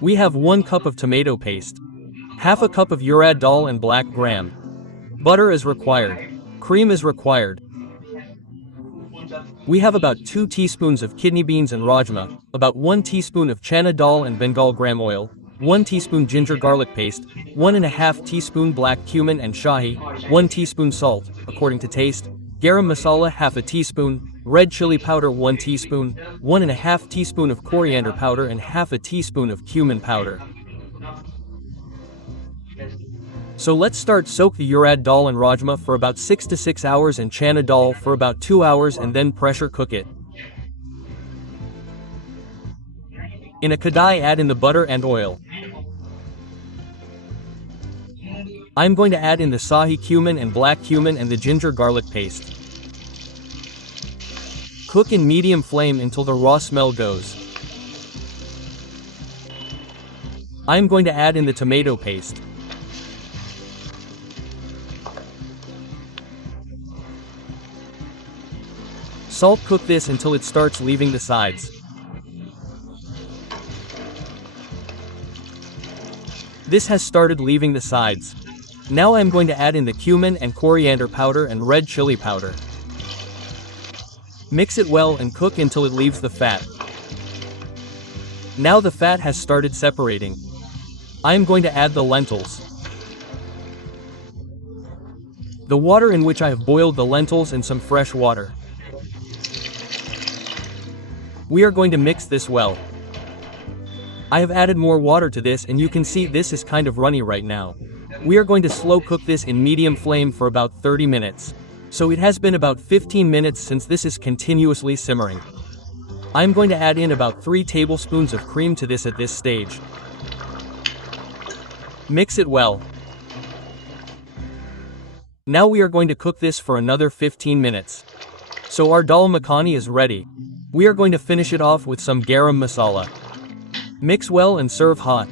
We have 1 cup of tomato paste, half a cup of urad dal and black gram. Butter is required. Cream is required. We have about 2 teaspoons of kidney beans and rajma, about 1 teaspoon of chana dal and Bengal gram oil, 1 teaspoon ginger garlic paste, 1.5 teaspoon black cumin and shahi, 1 teaspoon salt, according to taste, garam masala half a teaspoon, red chili powder 1 teaspoon, 1.5 teaspoon of coriander powder and half a teaspoon of cumin powder. So let's start. Soak the urad dal and rajma for about 6 to 6 hours and chana dal for about 2 hours and then pressure cook it. In a kadai add in the butter and oil. I'm going to add in the sahi cumin and black cumin and the ginger garlic paste. Cook in medium flame until the raw smell goes. I'm going to add in the tomato paste. Salt. Cook this until it starts leaving the sides. This has started leaving the sides. Now I'm going to add in the cumin and coriander powder and red chili powder. Mix it well and cook until it leaves the fat. Now the fat has started separating. I'm going to add the lentils. The water in which I have boiled the lentils and some fresh water. We are going to mix this well. I have added more water to this and you can see this is kind of runny right now. We are going to slow cook this in medium flame for about 30 minutes. So it has been about 15 minutes since this is continuously simmering. I'm going to add in about 3 tablespoons of cream to this at this stage. Mix it well. Now we are going to cook this for another 15 minutes. So our dal makhani is ready. We are going to finish it off with some garam masala. Mix well and serve hot.